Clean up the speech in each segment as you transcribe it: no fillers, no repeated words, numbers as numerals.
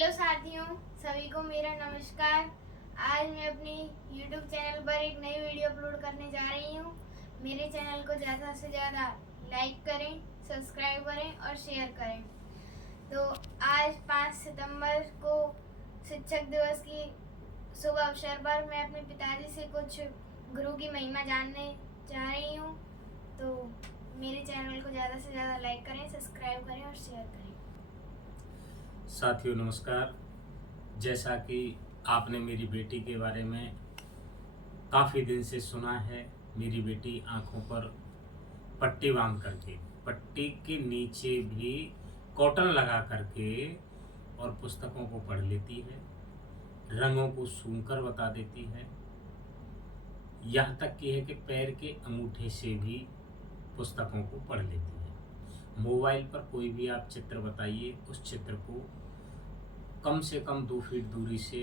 Hello साथियों, सभी को मेरा नमस्कार। आज मैं अपनी YouTube चैनल पर एक नई वीडियो अपलोड करने जा रही हूँ। मेरे चैनल को ज़्यादा से ज़्यादा लाइक करें, सब्सक्राइब करें और शेयर करें। तो आज 5 सितंबर को शिक्षक दिवस की शुभ अवसर पर मैं अपने पिताजी से कुछ गुरु की महिमा जानने जा रही हूँ। तो मेरे चैनल को ज़्यादा से ज़्यादा लाइक करें, सब्सक्राइब करें और शेयर करें। साथियों नमस्कार। जैसा कि आपने मेरी बेटी के बारे में काफ़ी दिन से सुना है, मेरी बेटी आंखों पर पट्टी बांध करके, पट्टी के नीचे भी कॉटन लगा करके और पुस्तकों को पढ़ लेती है, रंगों को सूंघकर बता देती है। यहाँ तक कि है कि पैर के अंगूठे से भी पुस्तकों को पढ़ लेती है। मोबाइल पर कोई भी आप चित्र बताइए, उस चित्र को कम से कम 2 फीट दूरी से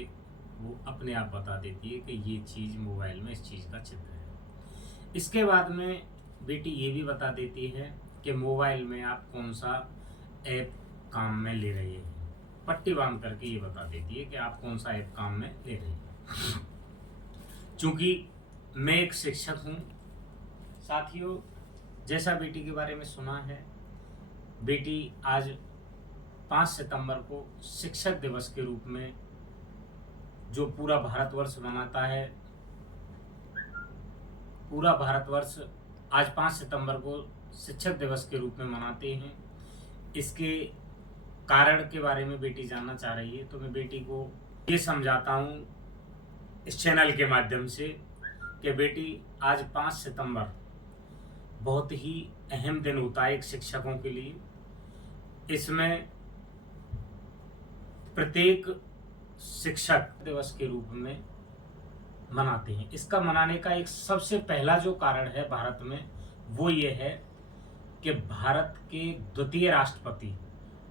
वो अपने आप बता देती है कि ये चीज़ मोबाइल में इस चीज़ का चित्र है। इसके बाद में बेटी ये भी बता देती है कि मोबाइल में आप कौन सा ऐप काम में ले रहे हैं। पट्टी बांध करके ये बता देती है कि आप कौन सा ऐप काम में ले रहे हैं। चूँकि मैं एक शिक्षक हूँ साथियों, जैसा बेटी के बारे में सुना है, बेटी आज 5 सितंबर को शिक्षक दिवस के रूप में जो पूरा भारतवर्ष मनाता है, पूरा भारतवर्ष आज 5 सितंबर को शिक्षक दिवस के रूप में मनाते हैं। इसके कारण के बारे में बेटी जानना चाह रही है, तो मैं बेटी को ये समझाता हूँ इस चैनल के माध्यम से कि बेटी आज 5 सितंबर बहुत ही अहम दिन होता है एक शिक्षकों के लिए। इसमें प्रत्येक शिक्षक दिवस के रूप में मनाते हैं। इसका मनाने का एक सबसे पहला जो कारण है भारत में, वो ये है कि भारत के द्वितीय राष्ट्रपति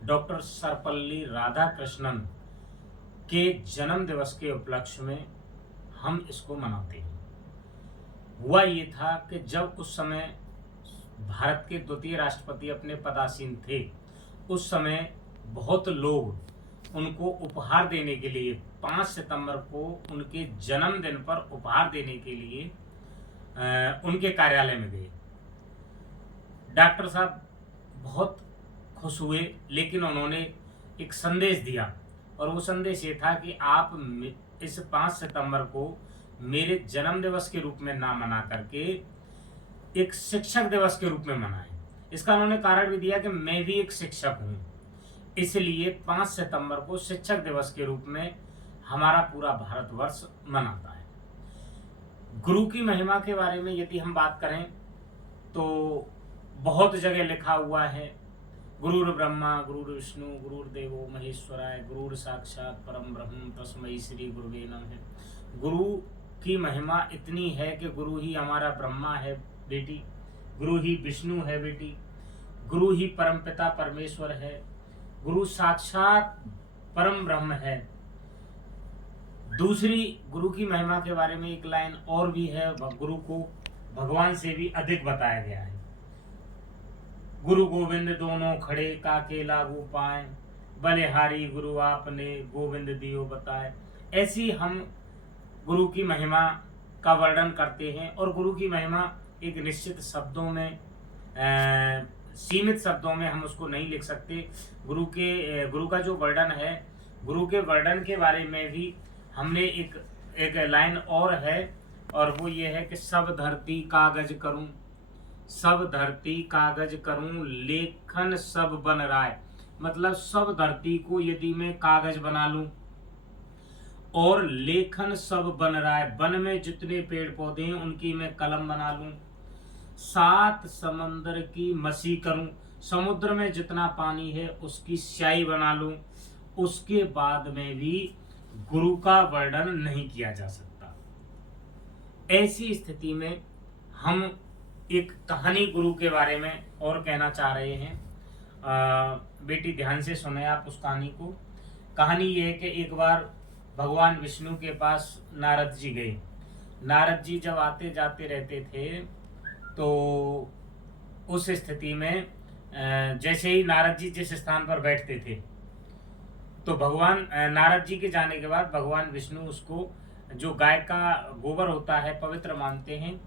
डॉक्टर सर्वपल्ली राधाकृष्णन के जन्म दिवस के उपलक्ष्य में हम इसको मनाते हैं। हुआ ये था कि जब उस समय भारत के द्वितीय राष्ट्रपति अपने पदासीन थे, उस समय बहुत लोग उनको उपहार देने के लिए 5 सितंबर को उनके जन्मदिन पर उपहार देने के लिए उनके कार्यालय में गए। डॉक्टर साहब बहुत खुश हुए, लेकिन उन्होंने एक संदेश दिया और वो संदेश ये था कि आप इस 5 सितंबर को मेरे जन्म दिवस के रूप में ना मना करके एक शिक्षक दिवस के रूप में मनाएं। इसका उन्होंने कारण भी दिया कि मैं भी एक शिक्षक हूँ, इसलिए 5 सितंबर को शिक्षक दिवस के रूप में हमारा पूरा भारतवर्ष मनाता है। गुरु की महिमा के बारे में यदि हम बात करें तो बहुत जगह लिखा हुआ है, गुरुर् ब्रह्मा गुरुर्विष्णु गुरुर्देवो महेश्वराय गुरुर् साक्षात परम ब्रह्म तस्मै श्री गुरुवे नमः। गुरु की महिमा इतनी है कि गुरु ही हमारा ब्रह्मा है बेटी, गुरु ही विष्णु है बेटी, गुरु ही परमपिता परमेश्वर है, गुरु साक्षात परम ब्रह्म है। दूसरी गुरु की महिमा के बारे में एक लाइन और भी है, गुरु को भगवान से भी अधिक बताया गया है। गुरु गोविंद दोनों खड़े काके लागू पाए, बलिहारी गुरु आपने गोविंद दियो बताए। ऐसी हम गुरु की महिमा का वर्णन करते हैं और गुरु की महिमा एक निश्चित शब्दों में सीमित शब्दों में हम उसको नहीं लिख सकते। गुरु का जो वर्णन है, गुरु के वर्णन के बारे में भी हमने एक लाइन और है, और वो ये है कि सब धरती कागज करूं, सब धरती कागज करूं, लेखन सब बन राय। मतलब सब धरती को यदि मैं कागज बना लूं और लेखन सब बन रहा है, वन में जितने पेड़ पौधे हैं उनकी मैं कलम बना लूं, 7 समंदर की मसी करूं, समुद्र में जितना पानी है उसकी स्याही बना लूं, उसके बाद में भी गुरु का वर्णन नहीं किया जा सकता। ऐसी स्थिति में हम एक कहानी गुरु के बारे में और कहना चाह रहे हैं। बेटी ध्यान से सुने आप उस कहानी को। कहानी ये है कि एक बार भगवान विष्णु के पास नारद जी गए। नारद जी जब आते जाते रहते थे, तो उस स्थिति में जैसे ही नारद जी जिस स्थान पर बैठते थे, तो भगवान नारद जी के जाने के बाद भगवान विष्णु उसको जो गाय का गोबर होता है पवित्र मानते हैं,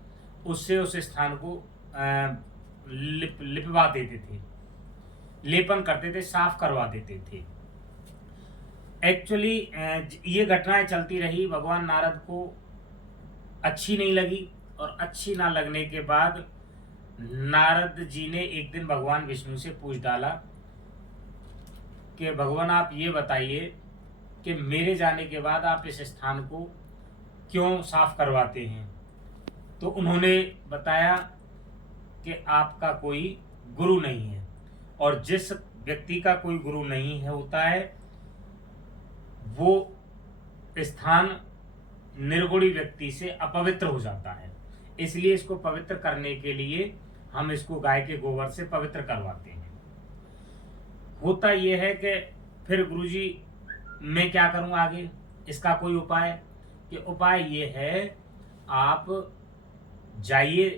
उससे उस स्थान को लिपवा देते थे, लेपन करते थे, साफ करवा देते थे। एक्चुअली ये घटनाएं चलती रही, भगवान नारद को अच्छी नहीं लगी, और अच्छी ना लगने के बाद नारद जी ने एक दिन भगवान विष्णु से पूछ डाला कि भगवान आप ये बताइए कि मेरे जाने के बाद आप इस स्थान को क्यों साफ करवाते हैं। तो उन्होंने बताया कि आपका कोई गुरु नहीं है, और जिस व्यक्ति का कोई गुरु नहीं है होता है, वो स्थान निर्गुणी व्यक्ति से अपवित्र हो जाता है। इसलिए इसको पवित्र करने के लिए हम इसको गाय के गोबर से पवित्र करवाते हैं। होता यह है कि फिर गुरुजी मैं क्या करूं आगे, इसका कोई उपाय? कि उपाय ये है, आप जाइए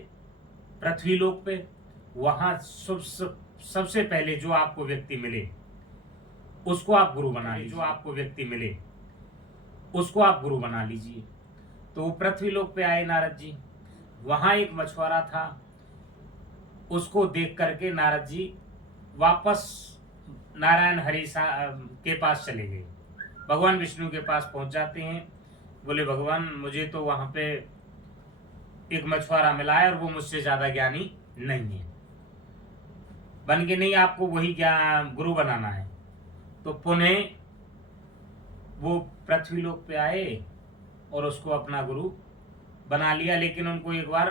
पृथ्वी लोक पे, वहां सबसे पहले जो आपको व्यक्ति मिले उसको आप गुरु बना लीजिए, जो आपको व्यक्ति मिले उसको आप गुरु बना लीजिए। तो वो पृथ्वी लोक पे आए नारद जी, वहां एक मछुआरा था, उसको देख करके नारद जी वापस नारायण हरि के पास चले गए, भगवान विष्णु के पास पहुंच जाते हैं। बोले भगवान मुझे तो वहां पे एक मछुआरा मिला है और वो मुझसे ज्यादा ज्ञानी नहीं है, बन के नहीं आपको वही गुरु बनाना है। तो पुनः वो पृथ्वी लोक पे आए और उसको अपना गुरु बना लिया, लेकिन उनको एक बार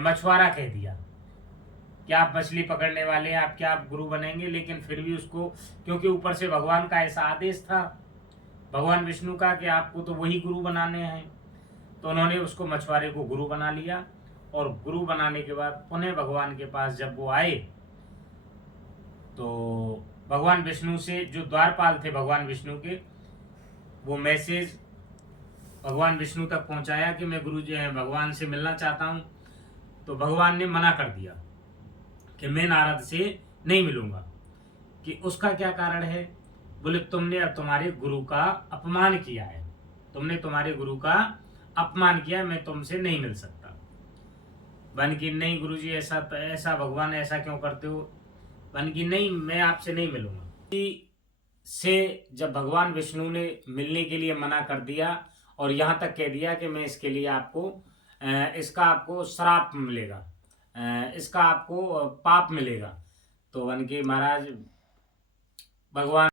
मछुआरा कह दिया कि आप मछली पकड़ने वाले हैं, आप क्या आप गुरु बनेंगे। लेकिन फिर भी उसको, क्योंकि ऊपर से भगवान का ऐसा आदेश था भगवान विष्णु का कि आपको तो वही गुरु बनाने हैं, तो उन्होंने उसको मछुआरे को गुरु बना लिया। और गुरु बनाने के बाद पुनः भगवान के पास जब वो आए, तो भगवान विष्णु से जो द्वारपाल थे भगवान विष्णु के, वो मैसेज भगवान विष्णु तक पहुंचाया कि मैं गुरु जी भगवान से मिलना चाहता हूं। तो भगवान ने मना कर दिया कि मैं नारद से नहीं मिलूंगा। कि उसका क्या कारण है? बोले तुमने अब तुम्हारे गुरु का अपमान किया है, तुमने तुम्हारे गुरु का अपमान किया, मैं तुमसे नहीं मिल सकता। बन की नहीं गुरुजी ऐसा भगवान ऐसा क्यों करते हो? बन की नहीं, मैं आपसे नहीं मिलूंगा। से जब भगवान विष्णु ने मिलने के लिए मना कर दिया और यहाँ तक कह दिया कि मैं इसके लिए इसका आपको श्राप मिलेगा, इसका आपको पाप मिलेगा, तो बन के महाराज भगवान